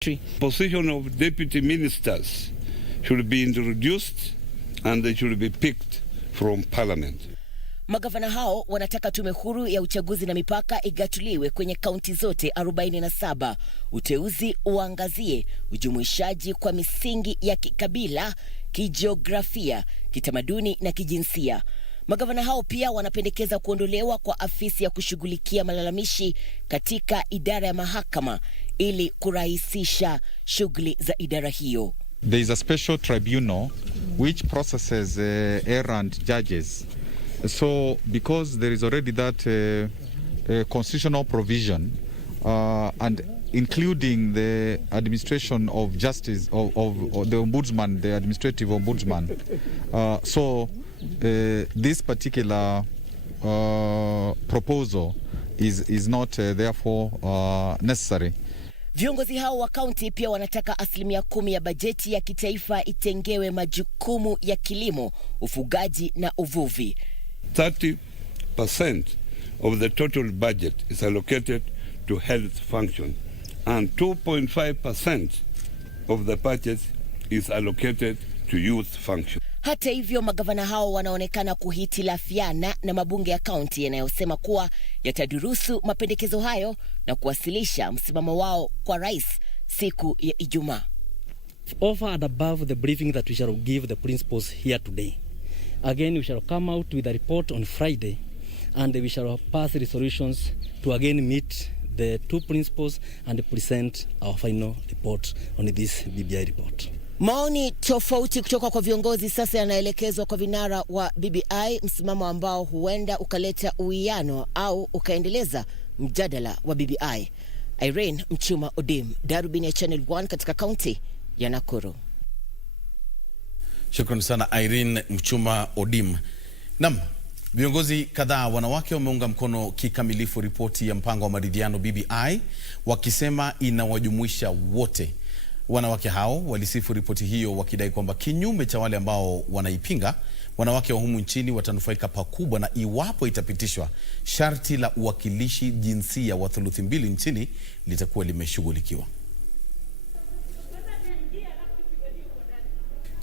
Position of deputy ministers should be introduced and they should be picked from parliament. Magavana hao wanataka tume huru ya uchaguzi na mipaka igatuliwe kwenye kaunti zote 47. Uteuzi uangazie ujumuishaji kwa misingi ya kikabila, kijiografia, kitamaduni na kijinsia. Magavana hao pia wanapendekeza kuondolewa kwa afisi ya kushughulikia malalamishi katika idara ya mahakama ili kurahisisha shughuli za idara hiyo. There is a special tribunal which processes errant judges. So because there is already that constitutional provision and including the administration of justice of the ombudsman, the administrative ombudsman, this particular proposal is not therefore necessary. Viongozi hao wa kaunti pia wanataka 10% ya bajeti ya kitaifa itengewe majukumu ya kilimo, ufugaji na uvuvi. 30% of the total budget is allocated to health function and 2.5% of the budget is allocated to youth function. Hata hivyo, magavana hao wanaonekana kuhitilafiana na mabunge ya kaunti yanayosema kuwa yatadurusu mapendekezo hayo na kuwasilisha msimamo wao kwa rais siku ya Ijumaa. Over and above the briefing that we shall give the principals here today, again we shall come out with a report on Friday and we shall pass resolutions to again meet the two principals and present our final report on this BBI report. Maoni tofauti kutoka kwa viongozi sasa yanaelekezwa kwa vinara wa BBI, msimamo ambao huenda ukaleta uwiano au ukaendeleza mjadala wa BBI. Irene Mchuma Odim, Darubini ya Channel 1 katika kaunti ya Nakuru. Shukrani sana Irene Mchuma Odim. Naam, viongozi kadhaa wanawake wameunga mkono kikamilifu ripoti ya mpango wa maridhiano BBI, wakisema inawajumuisha wote. Wanawake hao walisifu ripoti hiyo wakidai kwamba kinyume cha wale ambao wanaipinga, wanawake wa humu nchini watanufaika pakubwa na iwapo itapitishwa, sharti la uwakilishi jinsia wa 2/3 nchini litakuwa limeshughulikiwa.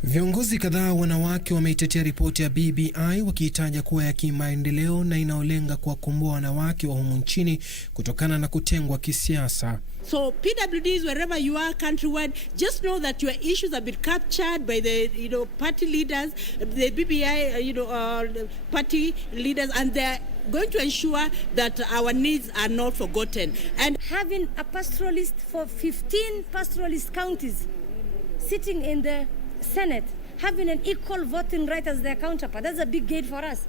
Viongozi kadhaa wanawake wameitetea ripoti ya BBI wakiitaja kuwa ya kimaendeleo na inaolenga kuwakomboa wanawake wa humu nchini kutokana na kutengwa kisiasa. So PWDs, wherever you are countrywide, just know that your issues have been captured by the party leaders, the BBI party leaders, and they're going to ensure that our needs are not forgotten. And having a pastoralist for 15 pastoralist counties sitting in the Senate, having an equal voting right as their counterpart, that's a big gain for us.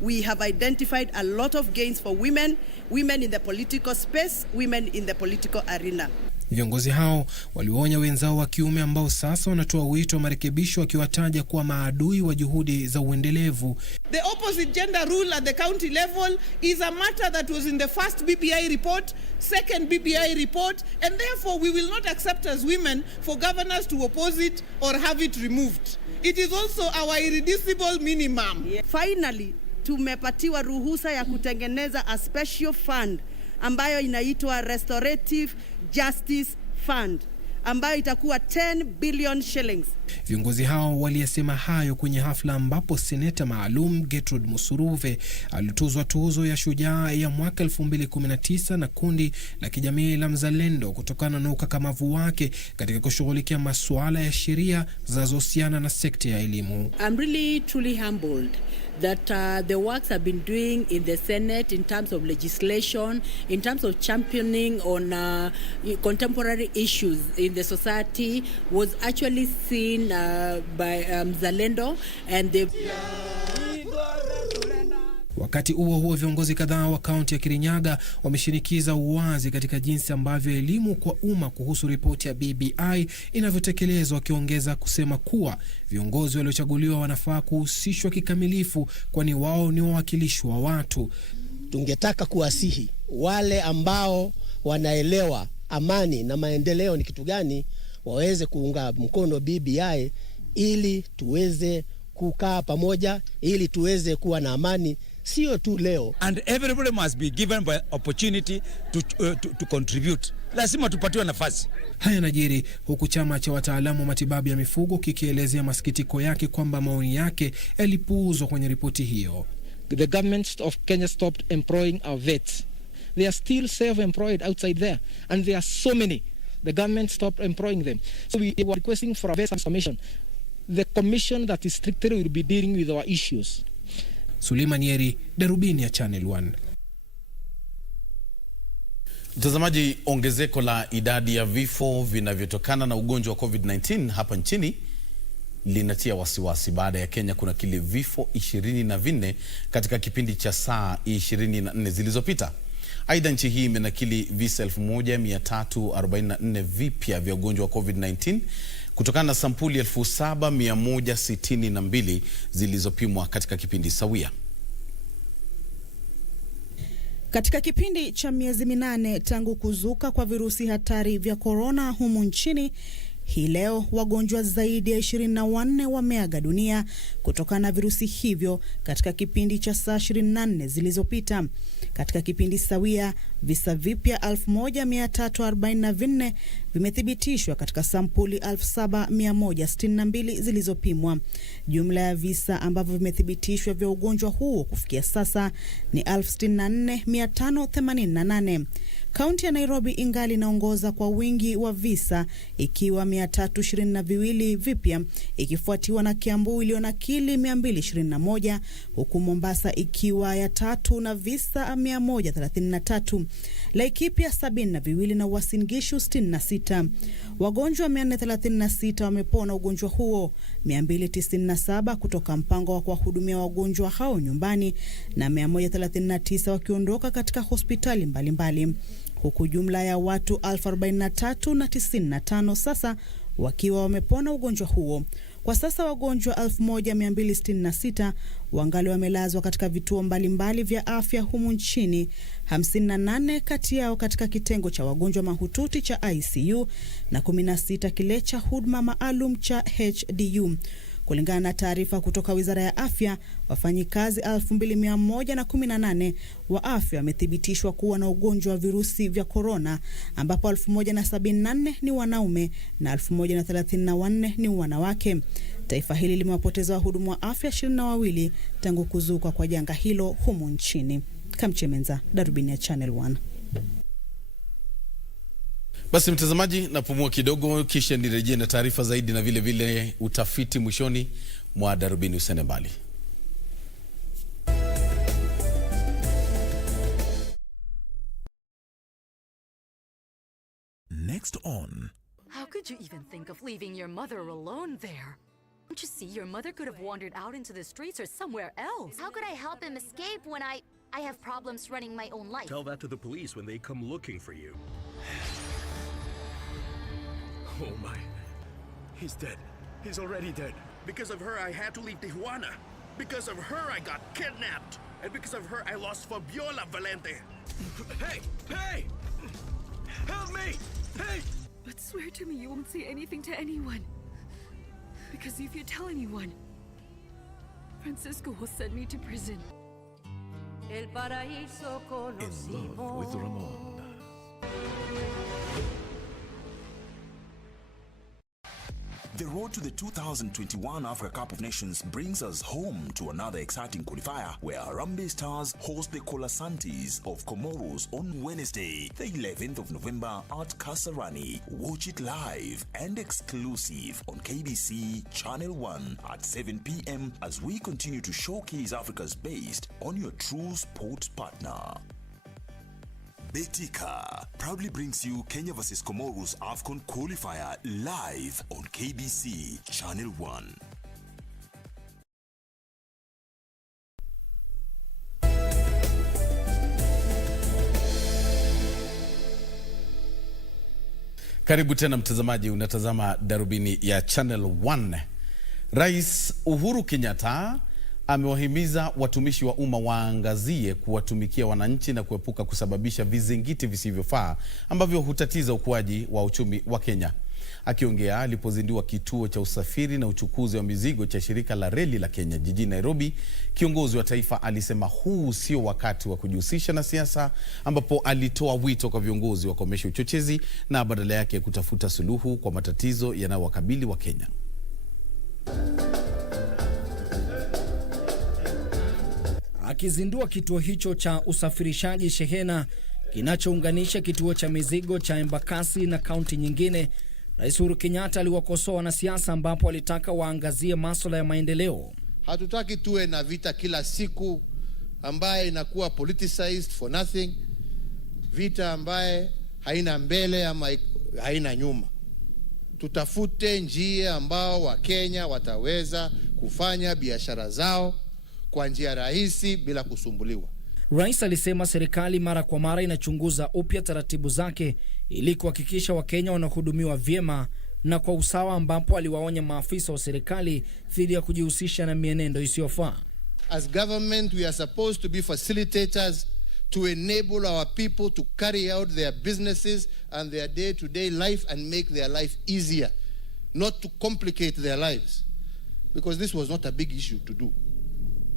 We have identified a lot of gains for women in the political space, women in the political arena. Viongozi hao walionya wenzao wa kiume ambao sasa wanatoa wito wa marekebisho wakiwataja kuwa maadui wa juhudi za uendelevu. The opposite gender rule at the county level is a matter that was in the first BBI report, second BBI report, and therefore we will not accept as women for governors to oppose it or have it removed. It is also our irreducible minimum. Yeah. Finally, tumepatiwa ruhusa ya kutengeneza a special fund ambayo inaitwa Restorative Justice Fund ambayo itakuwa 10 billion shillings. Viongozi hao waliyasema hayo kwenye hafla ambapo seneta maalum Gertrude Musuruve alituzwa tuzo ya shujaa ya mwaka 2019 na kundi la kijamii la Mzalendo kutokana na ukakamavu wake katika kushughulikia masuala ya sheria zinazohusiana na sekta ya elimu. I'm really truly humbled that the works I've been doing in the Senate in terms of legislation, in terms of championing on contemporary issues in the society was actually seen by Zalendo and the... Wakati huo viongozi kadhaa wa kaunti ya Kirinyaga wameshinikiza uwazi katika jinsi ambavyo elimu kwa umma kuhusu ripoti ya BBI inavyotekelezwa, wakiongeza kusema kuwa viongozi waliochaguliwa wanafaa kuhusishwa kikamilifu kwani wao ni wawakilishi wa watu. Tungetaka kuwasihi wale ambao wanaelewa amani na maendeleo ni kitu gani waweze kuunga mkono BBI ili tuweze kukaa pamoja, ili tuweze kuwa na amani sio tu leo. And everybody must be given by opportunity to contribute lazima tupatiwe nafasi. Haya yanajiri huku chama cha wataalamu wa matibabu ya mifugo kikielezea masikitiko yake kwamba maoni yake yalipuuzwa kwenye ripoti hiyo. The government of Kenya stopped employing our vets. They are still self-employed outside there, and there are so many. The government stopped employing them. So we were requesting for a vet commission. The commission that is strictly will be dealing with our issues. Suleiman Yeri, Darubini ya Channel 1. Mtazamaji, ongezeko la idadi ya vifo vinavyotokana na ugonjwa wa COVID-19 hapa nchini linatia wasiwasi baada ya Kenya kunakili vifo 24 katika kipindi cha saa 24 zilizopita. Aidha, nchi hii imenakili visa 1344 vipya vya ugonjwa wa COVID-19 kutokana na sampuli 7162 zilizopimwa katika kipindi sawia. Katika kipindi cha miezi 8 tangu kuzuka kwa virusi hatari vya corona humu nchini, hii leo wagonjwa zaidi ya 24 wameaga dunia kutokana na virusi hivyo katika kipindi cha saa 24 zilizopita. Katika kipindi sawia, visa vipya 1344 vimethibitishwa katika sampuli 7162 zilizopimwa. Jumla ya visa ambavyo vimethibitishwa vya ugonjwa huo kufikia sasa ni 64588. Kaunti ya Nairobi ingali inaongoza kwa wingi wa visa ikiwa 322 vipya, ikifuatiwa na Kiambu iliyonakili 221, huku Mombasa ikiwa ya tatu na visa 133, Laikipia 72 na Uasin Gishu 66. Wagonjwa 436 wamepona ugonjwa huo, 297 kutoka mpango wa kuwahudumia wagonjwa hao nyumbani na 139 wakiondoka katika hospitali mbalimbali, huku jumla ya watu 43,095 sasa wakiwa wamepona ugonjwa huo. Kwa sasa wagonjwa 1266 wangali wamelazwa katika vituo mbalimbali vya afya humu nchini, 58 kati yao katika kitengo cha wagonjwa mahututi cha ICU na 16 kile cha huduma maalum cha HDU. Kulingana na taarifa kutoka Wizara ya Afya, wafanyikazi 2118 wa afya wamethibitishwa kuwa na ugonjwa wa virusi vya corona, ambapo 1074 ni wanaume na 1034 ni wanawake. Taifa hili limewapoteza wahudumu wa afya 22 tangu kuzuka kwa janga hilo humu nchini. Kamchemenza, Darubini ya Channel 1. Basi mtazamaji, napumua kidogo kisha nirejee na taarifa zaidi na vile vile utafiti mwishoni mwa Darubini. Usende mbali. Next on. How could you even think of leaving your mother alone there? Don't you see, your mother could have wandered out into the streets or somewhere else. How could I help him escape when I have problems running my own life? Tell that to the police when they come looking for you. Oh my. He's dead. He's already dead. Because of her, I had to leave Tijuana. Because of her, I got kidnapped. And because of her, I lost Fabiola Valente. Hey! Hey! Help me! Hey! But swear to me you won't say anything to anyone. Because if you tell anyone, Francisco will send me to prison. In love with Ramon. The road to the 2021 Africa Cup of Nations brings us home to another exciting qualifier where Harambee Stars host the Colasantes of Comoros on Wednesday, the 11th of November at Kasarani. Watch it live and exclusive on KBC Channel 1 at 7 p.m. as we continue to showcase Africa's best on your true sports partner. Betika proudly brings you Kenya vs Comoros AFCON qualifier live on KBC Channel 1. Karibu tena mtazamaji, unatazama Darubini ya Channel 1. Rais Uhuru Kenyatta amewahimiza watumishi wa umma waangazie kuwatumikia wananchi na kuepuka kusababisha vizingiti visivyofaa ambavyo hutatiza ukuaji wa uchumi wa Kenya. Akiongea alipozindua kituo cha usafiri na uchukuzi wa mizigo cha shirika la reli la Kenya jijini Nairobi, kiongozi wa taifa alisema huu sio wakati wa kujihusisha na siasa, ambapo alitoa wito kwa viongozi wakomeshe uchochezi na badala yake kutafuta suluhu kwa matatizo yanayowakabili wa Kenya. Akizindua kituo hicho cha usafirishaji shehena kinachounganisha kituo cha mizigo cha Embakasi na kaunti nyingine, Rais Uhuru Kenyatta aliwakosoa wanasiasa, ambapo alitaka waangazie masuala ya maendeleo. Hatutaki tuwe na vita kila siku ambaye inakuwa politicized for nothing, vita ambaye haina mbele ama haina nyuma. Tutafute njia ambao Wakenya wataweza kufanya biashara zao kwa njia rahisi bila kusumbuliwa. Rais alisema serikali mara kwa mara inachunguza upya taratibu zake ili kuhakikisha Wakenya wanahudumiwa vyema na kwa usawa, ambapo aliwaonya maafisa wa serikali dhidi ya kujihusisha na mienendo isiyofaa. As government, we are supposed to be facilitators to enable our people to carry out their businesses and their day-to-day life and make their life easier, not to complicate their lives, because this was not a big issue to do.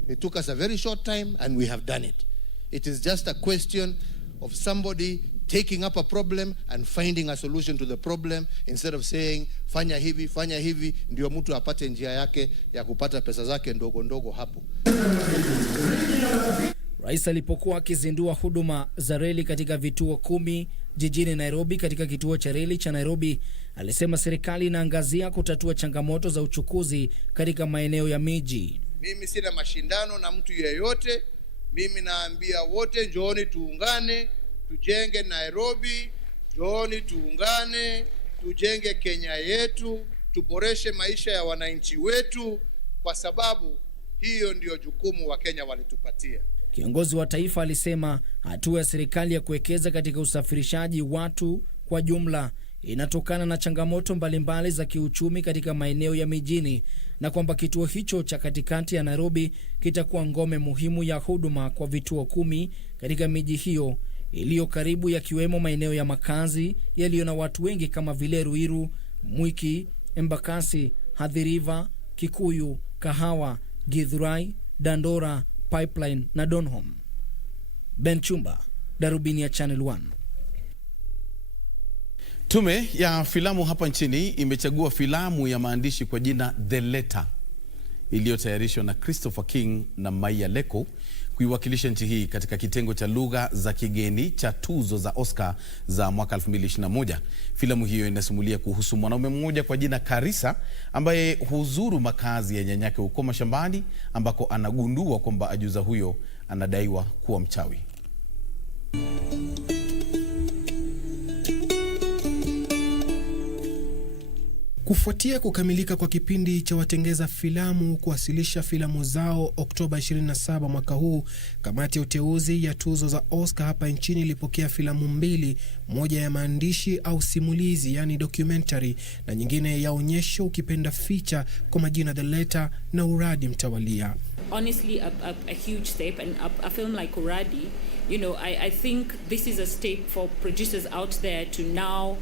It took us a very short time and we have done it. It is just a question of somebody taking up a problem and finding a solution to the problem instead of saying fanya hivi ndio mtu apate njia yake ya kupata pesa zake ndogo ndogo hapo. Rais alipokuwa akizindua huduma za reli katika vituo 10 jijini Nairobi katika kituo cha reli cha Nairobi, alisema serikali inaangazia kutatua changamoto za uchukuzi katika maeneo ya miji. Mimi sina mashindano na mtu yeyote. Mimi naambia wote, njooni tuungane, tujenge Nairobi, njooni tuungane, tujenge Kenya yetu, tuboreshe maisha ya wananchi wetu, kwa sababu hiyo ndio jukumu wa Kenya walitupatia. Kiongozi wa taifa alisema hatua ya serikali ya kuwekeza katika usafirishaji watu kwa jumla inatokana na changamoto mbalimbali za kiuchumi katika maeneo ya mijini, na kwamba kituo hicho cha katikati ya Nairobi kitakuwa ngome muhimu ya huduma kwa vituo 10 katika miji hiyo iliyo karibu, yakiwemo maeneo ya makazi yaliyo na watu wengi kama vile Ruiru, Mwiki, Embakasi, Athi River, Kikuyu, Kahawa, Githurai, Dandora, Pipeline na Donholm. Ben Chumba, Darubini ya Channel 1. Tume ya filamu hapa nchini imechagua filamu ya maandishi kwa jina The Letter iliyotayarishwa na Christopher King na Maya Leko kuiwakilisha nchi hii katika kitengo cha lugha za kigeni cha tuzo za Oscar za mwaka 2021. Filamu hiyo inasimulia kuhusu mwanaume mmoja kwa jina Karisa ambaye huzuru makazi ya nyanyake huko mashambani, ambako anagundua kwamba ajuza huyo anadaiwa kuwa mchawi. Kufuatia kukamilika kwa kipindi cha watengeza filamu kuwasilisha filamu zao Oktoba 27 mwaka huu, kamati ya uteuzi ya tuzo za Oscar hapa nchini ilipokea filamu 2, moja ya maandishi au simulizi yani documentary na nyingine ya onyesho ukipenda feature kwa majina The Letter na Uradi Mtawalia. Honestly, a huge step, and a film like Uradi, you know, I think this is a step for producers out there to now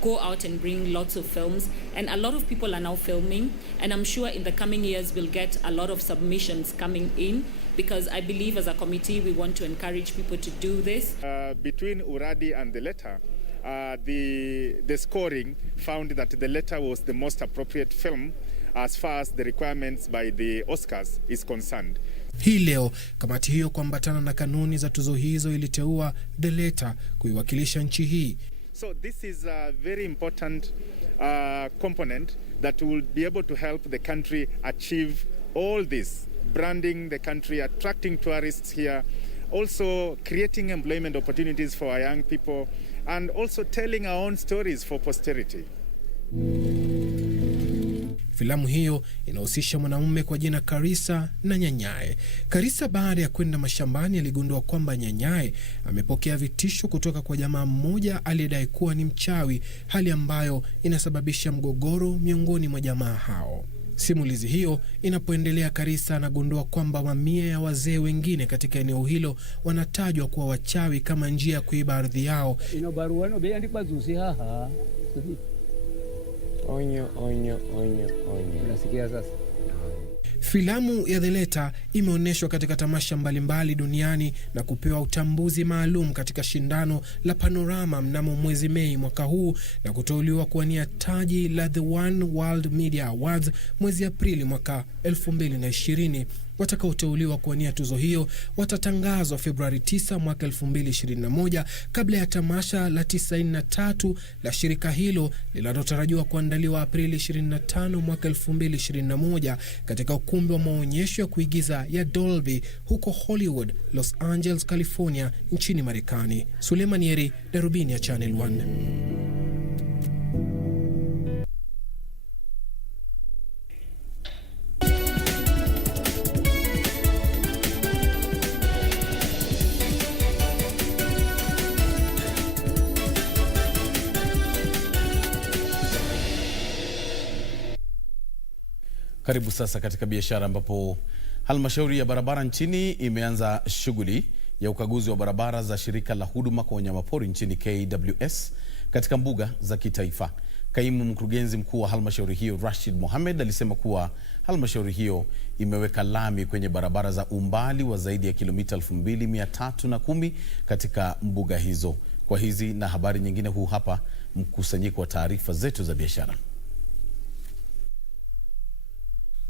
go out and bring lots of films, and a lot of people are now filming, and I'm sure in the coming years we'll get a lot of submissions coming in, because I believe as a committee we want to encourage people to do this. Between Uradi and The Letter, the scoring found that The Letter was the most appropriate film as far as the requirements by the Oscars is concerned. Hii leo kamati hiyo kuambatana na kanuni za tuzo hizo iliteua The Letter kuiwakilisha nchi hii. So this is a very important component that will be able to help the country achieve all this, branding the country, attracting tourists here, also creating employment opportunities for our young people, and also telling our own stories for posterity. Filamu hiyo inahusisha mwanamume kwa jina Karisa na nyanyaye. Karisa baada ya kwenda mashambani aligundua kwamba nyanyaye amepokea vitisho kutoka kwa jamaa mmoja aliyedai kuwa ni mchawi, hali ambayo inasababisha mgogoro miongoni mwa jamaa hao. Simulizi hiyo inapoendelea, Karisa anagundua kwamba mamia ya wazee wengine katika eneo hilo wanatajwa kuwa wachawi kama njia ya kuiba ardhi yao. Onyo. Unasikia sasa? Filamu ya The Letter imeonyeshwa katika tamasha mbalimbali duniani na kupewa utambuzi maalum katika shindano la Panorama mnamo mwezi Mei mwaka huu na kuteuliwa kuwania taji la The One World Media Awards mwezi Aprili mwaka 2020. Watakaoteuliwa kuwania tuzo hiyo watatangazwa Februari 9 mwaka 2021 kabla ya tamasha la 93 la shirika hilo linalotarajiwa kuandaliwa Aprili 25 mwaka 2021 katika ukumbi wa maonyesho ya kuigiza ya Dolby huko Hollywood, Los Angeles, California nchini Marekani. Suleiman Yeri, Darubini ya Channel 1. Karibu sasa katika biashara, ambapo halmashauri ya barabara nchini imeanza shughuli ya ukaguzi wa barabara za shirika la huduma kwa wanyamapori nchini KWS katika mbuga za kitaifa. Kaimu mkurugenzi mkuu wa halmashauri hiyo Rashid Mohamed alisema kuwa halmashauri hiyo imeweka lami kwenye barabara za umbali wa zaidi ya kilomita 2310 katika mbuga hizo. Kwa hizi na habari nyingine, huu hapa mkusanyiko wa taarifa zetu za biashara.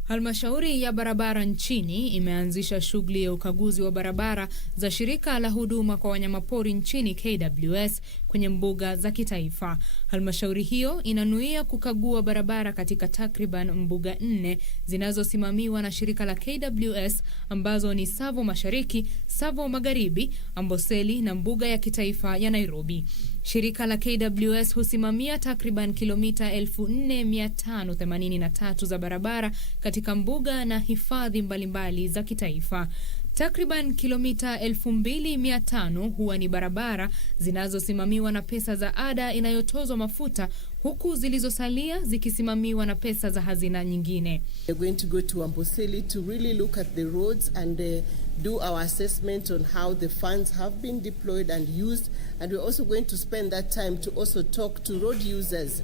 Halmashauri ya barabara nchini imeanzisha shughuli ya ukaguzi wa barabara za shirika la huduma kwa wanyamapori nchini KWS kwenye mbuga za kitaifa. Halmashauri hiyo inanuia kukagua barabara katika takriban mbuga 4 zinazosimamiwa na shirika la KWS ambazo ni Tsavo Mashariki, Tsavo Magharibi, Amboseli na mbuga ya kitaifa ya Nairobi. Shirika la KWS husimamia takriban kilomita 4583 za barabara katika mbuga na hifadhi mbalimbali za kitaifa. Takriban kilomita 2500 huwa ni barabara zinazosimamiwa na pesa za ada inayotozwa mafuta, huku zilizosalia zikisimamiwa na pesa za hazina nyingine. We're going to go to Amboseli to really look at the roads and do our assessment on how the funds have been deployed and used, and we're also going to spend that time to also talk to road users,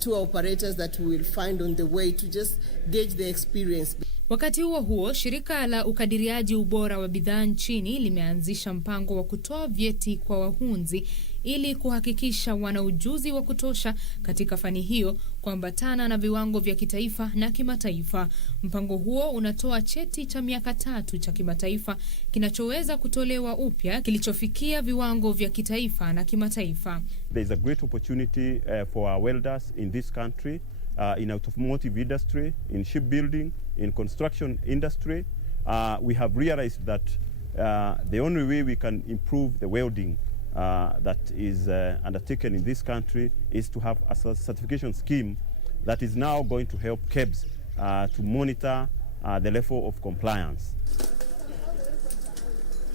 tour operators that we will find on the way to just gauge the experience. Wakati huo shirika la ukadiriaji ubora wa bidhaa nchini limeanzisha mpango wa kutoa vyeti kwa wahunzi ili kuhakikisha wana ujuzi wa kutosha katika fani hiyo kuambatana na viwango vya kitaifa na kimataifa. Mpango huo unatoa cheti cha miaka 3 cha kimataifa kinachoweza kutolewa upya kilichofikia viwango vya kitaifa na kimataifa. There is a great opportunity for our welders in this country. In automotive industry, in shipbuilding, in construction industry. We have realized that the only way we can improve the welding that is undertaken in this country is to have a certification scheme that is now going to help KEBS to monitor the level of compliance.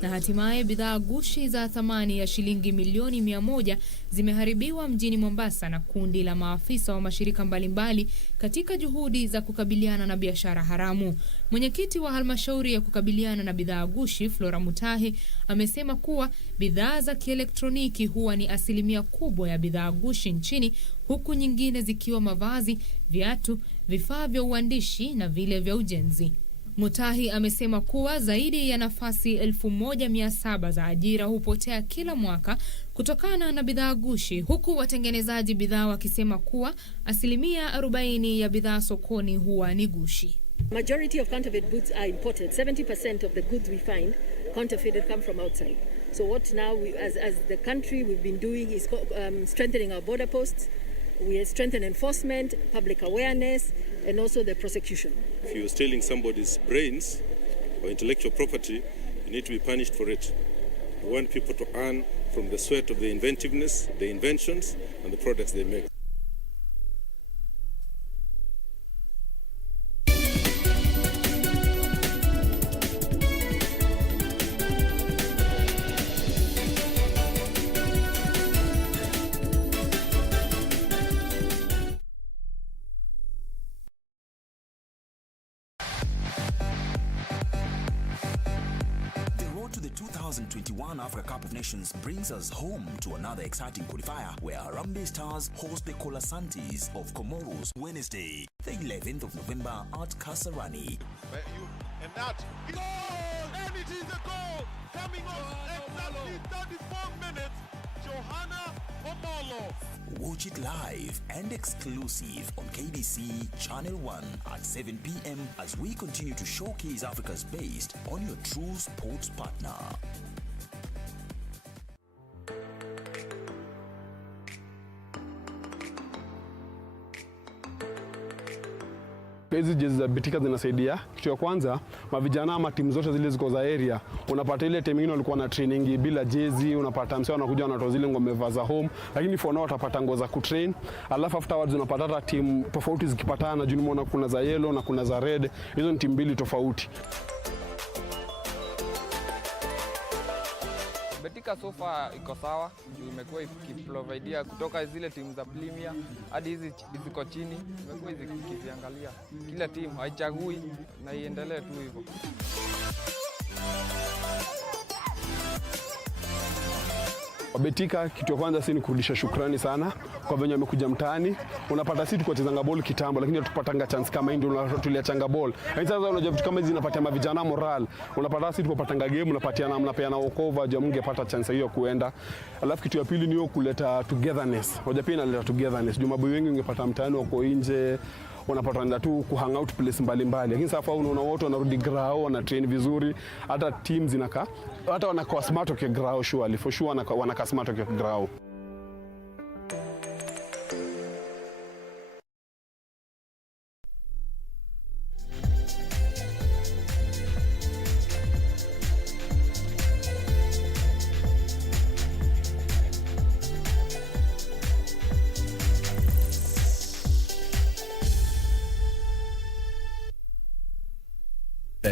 Na hatimaye bidhaa gushi za thamani ya shilingi milioni 100 zimeharibiwa mjini Mombasa na kundi la maafisa wa mashirika mbalimbali katika juhudi za kukabiliana na biashara haramu. Mwenyekiti wa halmashauri ya kukabiliana na bidhaa gushi Flora Mutahi amesema kuwa bidhaa za kielektroniki huwa ni asilimia kubwa ya bidhaa gushi nchini, huku nyingine zikiwa mavazi, viatu, vifaa vya uandishi na vile vya ujenzi. Mutahi amesema kuwa zaidi ya nafasi 1700 za ajira hupotea kila mwaka kutokana na bidhaa gushi, huku watengenezaji bidhaa wakisema kuwa asilimia 40 ya bidhaa sokoni huwa ni gushi. Majority of counterfeit goods are imported. 70% of the goods we find counterfeited come from outside. So what now as the country we've been doing is strengthening our border posts. We strengthen enforcement, public awareness, and also the prosecution. If you're stealing somebody's brains or intellectual property, you need to be punished for it. We want people to earn from the sweat of the inventiveness, the inventions, and the products they make. 2021 Africa Cup of Nations brings us home to another exciting qualifier where Harambee Stars host the Colasantes of Comoros Wednesday, the 11th of November at Kasarani. And that goal! And it is a goal! Coming on exactly 34 minutes, Johanna Omolo. Watch it live and exclusive on KBC Channel 1 at 7 p.m. as we continue to showcase Africa's best on your true sports partner. Hizi jezi za Betika zinasaidia. Kitu ya kwanza, mavijana ama timu zote zile ziko za area, unapata ile timu nyingine walikuwa na training bila jezi, unapata msao wanakuja wanatoa zile ngome za home, lakini for now watapata nguo za kutrain. Alafu afterwards unapata hata timu tofauti zikipatana, juu nimeona kuna za yellow na kuna za red. Hizo ni timu mbili tofauti. Betika so far iko sawa, juu imekuwa ikiprovidea kutoka zile timu za Premier hadi hizi ziko chini, imekuwa ikiziangalia kila timu, haichagui na iendelee tu hivyo. Betika kitu ya kwanza si ni kurudisha shukrani sana kwa venye wamekuja mtaani. Unapata sisi tuko chezanga ball kitambo, lakini hatupatanga chance kama hii, ndio tuliachanga ball. Lakini sasa unajua vitu kama hizi zinapatia mavijana moral. Unapata sisi tupatanga game, unapatia na mnapeana wokovu, je mngepata chance hiyo kuenda. Alafu kitu ya pili ni hiyo kuleta togetherness. Hoja pia inaleta togetherness. Juma boy wengi ungepata mtaani wako nje, wanapata tu ku hang out place mbalimbali. Lakini sasa unaona wote wanarudi grao, wana train vizuri, hata teams zinakaa, hata wanakuwa smart kwa grao surely, for sure wanakaa smart kwa grao.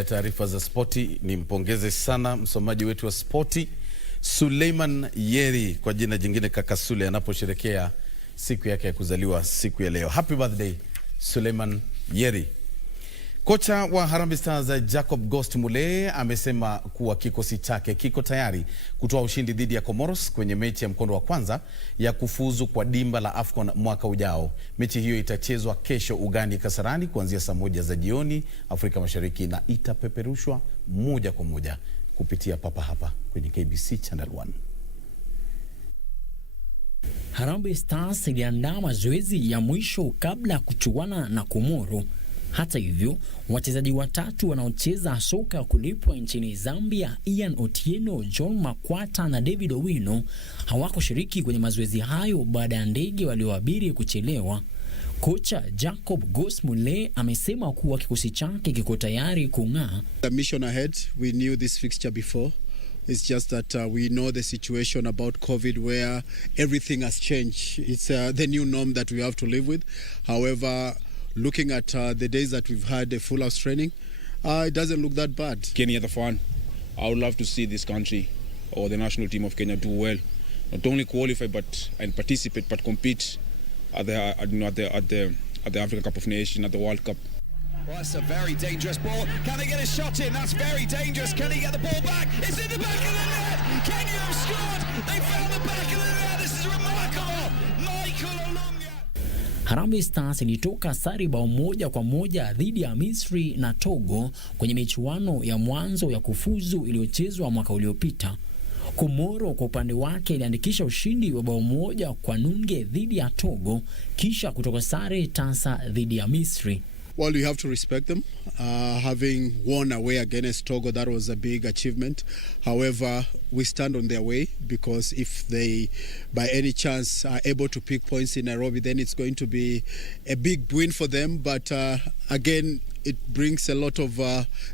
Taarifa za spoti, nimpongeze sana msomaji wetu wa spoti Suleiman Yeri, kwa jina jingine Kaka Sule, anaposherekea siku yake ya kuzaliwa siku ya leo. Happy birthday Suleiman Yeri. Kocha wa Harambee Stars Jacob Ghost Mulee amesema kuwa kikosi chake kiko tayari kutoa ushindi dhidi ya Comoros kwenye mechi ya mkondo wa kwanza ya kufuzu kwa dimba la AFCON mwaka ujao. Mechi hiyo itachezwa kesho ugani Kasarani kuanzia saa 1 za jioni Afrika Mashariki, na itapeperushwa moja kwa moja kupitia papa hapa kwenye KBC Channel 1. Harambee Stars iliandaa mazoezi ya mwisho kabla ya kuchuana na Komoro. Hata hivyo, wachezaji watatu wanaocheza soka ya kulipwa nchini Zambia, Ian Otieno, John Makwata na David Owino, hawakushiriki kwenye mazoezi hayo baada ya ndege walioabiri kuchelewa. Kocha Jacob Ghost Mulee amesema kuwa kikosi chake kiko tayari kung'aa. The mission ahead, we knew this fixture before. It's just that we know the situation about COVID where everything has changed. It's the new norm that we have to live with. However, looking at the days that we've had a full house training, it doesn't look that bad. Kenya the fan, I would love to see this country or the national team of Kenya do well. Not only qualify and participate, but compete at the Africa Cup of Nations, at the World Cup. Well, that's a very dangerous ball. Can they get a shot in? That's very dangerous. Can he get the ball back? It's in the back of the net. Kenya have scored. They found the back of the net. This is remarkable. Michael Olunga. Harambee Stars ilitoka sare bao 1-1 dhidi ya Misri na Togo kwenye michuano ya mwanzo ya kufuzu iliyochezwa mwaka uliopita. Komoro kwa upande wake iliandikisha ushindi wa bao 1-0 dhidi ya Togo, kisha kutoka sare tasa dhidi ya Misri. Well, we have to respect them. Having won away against Togo, that was a big achievement. However, we stand on their way, because if they, by any chance, are able to pick points in Nairobi, then it's going to be a big win for them. But again, it brings a lot of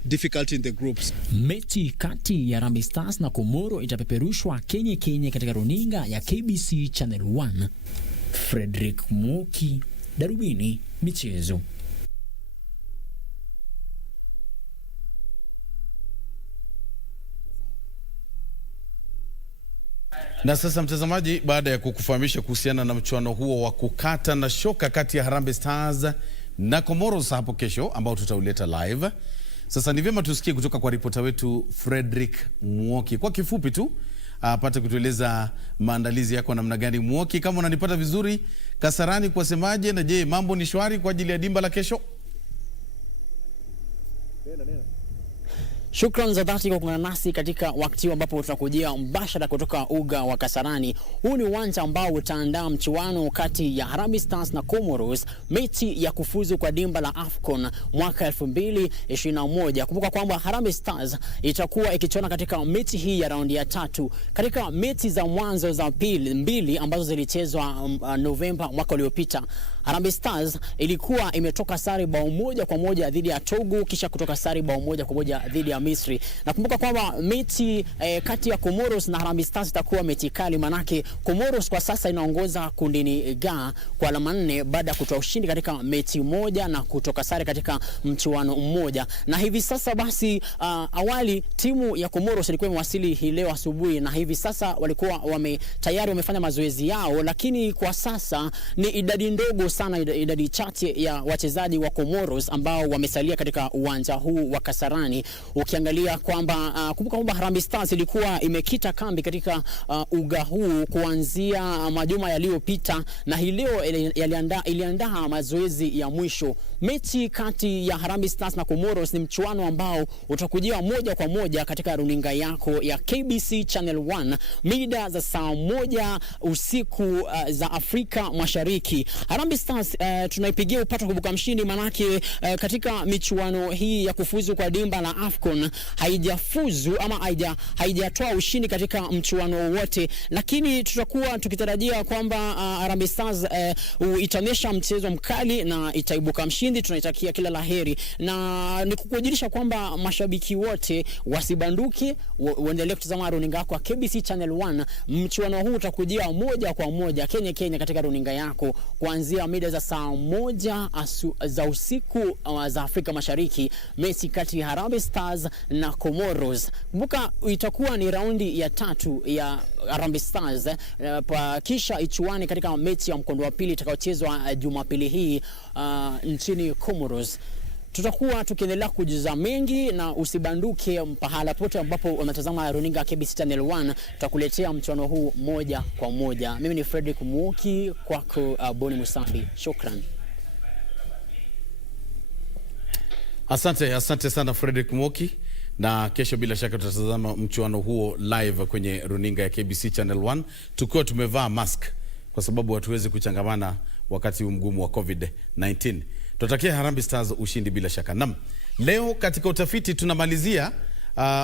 difficulty in the groups. Mechi kati ya Harambee Stars na Komoro itapeperushwa Kenya katika runinga ya KBC Channel 1. Frederick Moki, Darubini Michezo. Na sasa mtazamaji, baada ya kukufahamisha kuhusiana na mchuano huo wa kukata na shoka kati ya Harambee Stars na Comoros hapo kesho ambao tutauleta live, Sasa ni vyema tusikie kutoka kwa ripota wetu Frederick Muoki. Kwa kifupi tu apate kutueleza maandalizi yako namna gani. Muoki, kama unanipata vizuri, Kasarani kwa semaje, na je mambo ni shwari kwa ajili ya dimba la kesho? Shukran za dhati kwa kuungana nasi katika wakati ambapo tutakujia mbashara kutoka uga wa Kasarani. Huu ni uwanja ambao utaandaa mchuano kati ya Harambee Stars na Comoros, mechi ya kufuzu kwa dimba la AFCON mwaka 2021. Kumbuka kwamba Harambee Stars itakuwa ikichona katika mechi hii ya raundi ya 3. Katika mechi za mwanzo za mbili ambazo zilichezwa Novemba mwaka uliopita, Harambee Stars ilikuwa imetoka sare bao 1-1 dhidi ya Togo, kisha kutoka sare bao 1-1 dhidi ya Misri. Nakumbuka kwamba mechi kati ya Comoros na Harambee Stars itakuwa mechi kali, manake Comoros kwa sasa inaongoza kundini Ga kwa alama 4 baada ya kutoa ushindi katika mechi moja na kutoka sare katika mchuano mmoja. Na hivi sasa basi awali timu ya Comoros ilikuwa imewasili hii leo asubuhi, na hivi sasa walikuwa tayari wamefanya mazoezi yao, lakini kwa sasa ni idadi ndogo sana, idadi chache ya wachezaji wa Comoros ambao wamesalia katika uwanja huu wa Kasarani. Ukiangalia kwamba kumbuka kwamba Harambee Stars ilikuwa imekita kambi katika uga huu kuanzia majuma yaliyopita, na hii leo iliandaa mazoezi ya mwisho. Mechi kati ya Harambee Stars na Comoros ni mchuano ambao utakujia moja kwa moja katika runinga yako ya KBC Channel 1 mida za saa 1 usiku za Afrika Mashariki. Harambee Stars tunaipigia upato kubuka mshindi, manake katika michuano hii ya kufuzu kwa dimba la AFCON haijafuzu ama haijatoa ushindi katika mchuano wote, lakini tutakuwa tukitarajia kwamba Harambee Stars itaonyesha mchezo mkali na itaibuka mshindi. Tunaitakia kila laheri, na nikukujulisha kwamba mashabiki wote wasibanduke, waendelee kutazama runinga yako ya KBC Channel 1. Mchuano huu utakujia moja kwa moja Kenya katika runinga yako kuanzia mida za saa 1 za usiku za Afrika Mashariki, mechi kati ya Harambee Stars na Comoros. Kumbuka itakuwa ni raundi ya 3 ya Harambee Stars, kisha ichuane katika mechi ya mkondo wa pili itakayochezwa Jumapili hii nchini Comoros. Tutakuwa tukiendelea kujuza mengi, na usibanduke pahala pote ambapo unatazama runinga KBC Channel 1. Tutakuletea mchuano huu moja kwa moja. Mimi ni Frederick Muoki, kwako Boni Musambi. Shukran. Asante sana Frederick Muoki, na kesho bila shaka tutatazama mchuano huo live kwenye runinga ya KBC Channel 1 tukiwa tumevaa mask kwa sababu hatuwezi kuchangamana wakati mgumu wa COVID-19. Tutakia Harambee Stars ushindi bila shaka. Naam, leo katika utafiti tunamalizia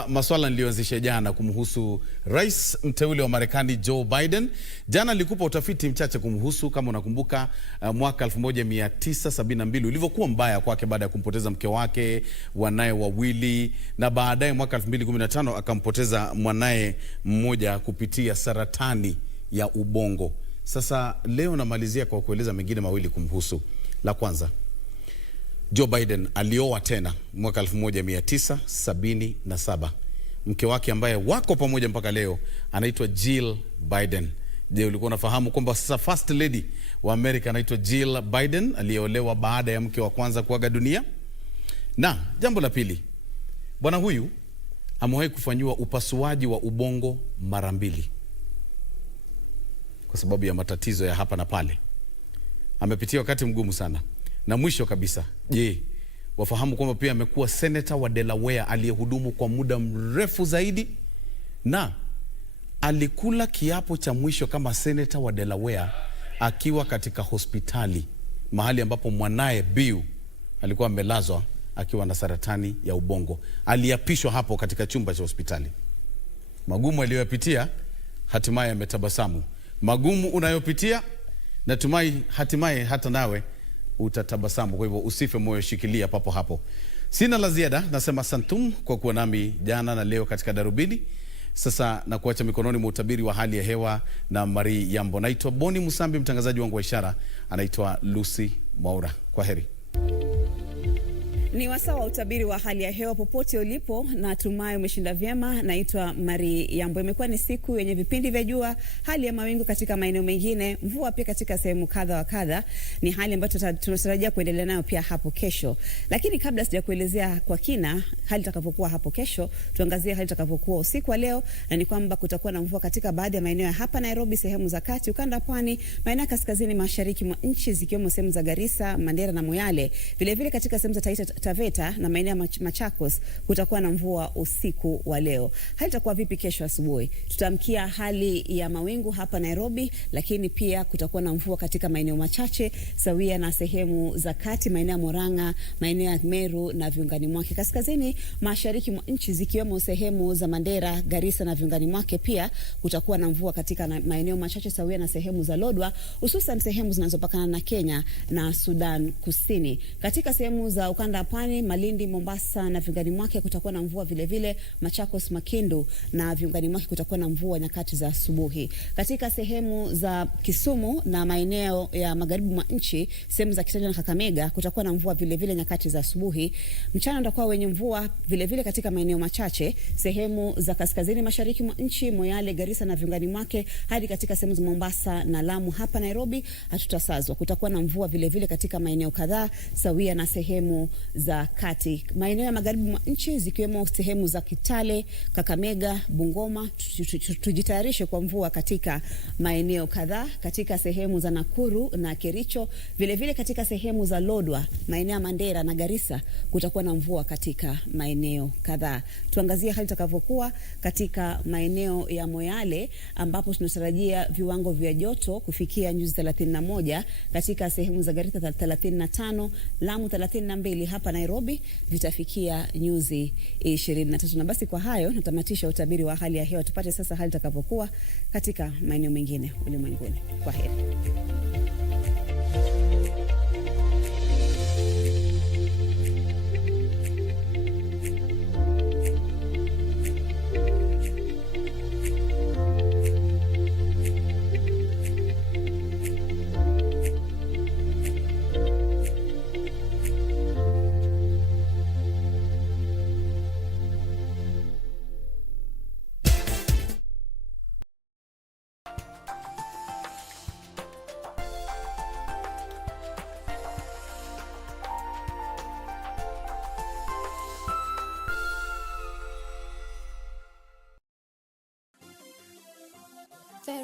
maswala niliyoanzisha jana kumhusu rais mteule wa Marekani Joe Biden. Jana nilikupa utafiti mchache kumhusu, kama unakumbuka, mwaka 1972 ulivyokuwa mbaya kwake baada ya kumpoteza mke wake, wanae wawili, na baadaye mwaka 2015 akampoteza mwanae mmoja kupitia saratani ya ubongo. Sasa leo namalizia kwa kueleza mengine mawili kumhusu. La kwanza, Joe Biden alioa tena mwaka 1977. Mke wake ambaye wako pamoja mpaka leo anaitwa Jill Biden. Je, ulikuwa unafahamu kwamba sasa first lady wa Amerika anaitwa Jill Biden, aliolewa baada ya mke wa kwanza kuaga dunia? Na jambo la pili, bwana huyu amewahi kufanyiwa upasuaji wa ubongo mara 2 kwa sababu ya matatizo ya hapa na pale. Amepitia wakati mgumu sana. Na mwisho kabisa, je, wafahamu kwamba pia amekuwa senator wa Delaware aliyehudumu kwa muda mrefu zaidi, na alikula kiapo cha mwisho kama senator wa Delaware akiwa katika hospitali, mahali ambapo mwanae Bill alikuwa amelazwa akiwa na saratani ya ubongo. Aliapishwa hapo katika chumba cha hospitali. Magumu aliyopitia, hatimaye ametabasamu. Magumu unayopitia, natumai hatimaye hata nawe utatabasamu. Kwa hivyo usife moyo, shikilia papo hapo. Sina la ziada, nasema santum kwa kuwa nami jana na leo katika Darubini. Sasa na kuacha mikononi mwa utabiri wa hali ya hewa na Marie Yambo. Naitwa Boni Musambi, mtangazaji wangu wa ishara anaitwa Lucy Maura. Kwa heri. Ni wasaa wa utabiri wa hali ya hewa popote ulipo, na tumai umeshinda vyema. Naitwa Mari Yambo. Imekuwa ni siku yenye vipindi vya jua, hali ya mawingu katika maeneo mengine, mvua pia katika sehemu kadha wa kadha. Ni hali ambayo tunatarajia kuendelea nayo pia hapo kesho. Lakini kabla sijakuelezea kwa kina hali itakavyokuwa hapo kesho, tuangazie hali itakavyokuwa usiku wa leo, na ni kwamba kutakuwa na mvua katika baadhi ya maeneo hapa Nairobi, sehemu za kati, ukanda pwani, maeneo kaskazini mashariki mwa nchi zikiwemo sehemu za Garissa, Mandera na Moyale. Vile vile katika sehemu za Taita Taveta na maeneo ya Machakos kutakuwa na mvua usiku wa leo. Hali itakuwa vipi kesho asubuhi? Tutamkia hali ya mawingu hapa Nairobi, lakini pia kutakuwa na mvua katika maeneo machache sawia na sehemu za kati, maeneo ya Murang'a, maeneo ya Meru na viungani mwake. Kaskazini mashariki mwa nchi zikiwemo sehemu za Mandera, Garissa na viungani mwake pia kutakuwa na mvua katika maeneo machache sawia na sehemu za Lodwar, hususan sehemu zinazopakana na Kenya na Sudan Kusini. Katika sehemu za ukanda pwani, Malindi, Mombasa na viungani mwake kutakuwa na mvua vile vile. Machakos, Makindu na viungani mwake kutakuwa na mvua nyakati za asubuhi. Katika sehemu za Kisumu na maeneo ya magharibi mwa nchi, sehemu za Kitale na Kakamega kutakuwa na mvua vile vile nyakati za asubuhi. Mchana utakuwa wenye mvua vile vile katika maeneo machache, sehemu za kaskazini mashariki mwa nchi, Moyale, Garissa na viungani mwake, hadi katika sehemu za Mombasa na Lamu. Hapa Nairobi hatutasazwa, kutakuwa na mvua vile vile katika maeneo kadhaa sawia na sehemu za kati. Maeneo ya magharibi mwa nchi zikiwemo sehemu za Kitale, Kakamega, Bungoma, tujitayarishe kwa mvua katika maeneo kadhaa. Katika sehemu za Nakuru na Kericho, vile vile katika sehemu za Lodwar, maeneo ya Mandera na Garissa kutakuwa na mvua katika maeneo kadhaa. Tuangazie hali itakavyokuwa katika maeneo ya Moyale, ambapo tunatarajia viwango vya joto kufikia nyuzi 31, katika sehemu za Garissa 35, Lamu 32, hapa Nairobi vitafikia nyuzi 23. Na basi kwa hayo natamatisha utabiri wa hali ya hewa. Tupate sasa hali itakavyokuwa katika maeneo mengine ulimwenguni. Kwa heri.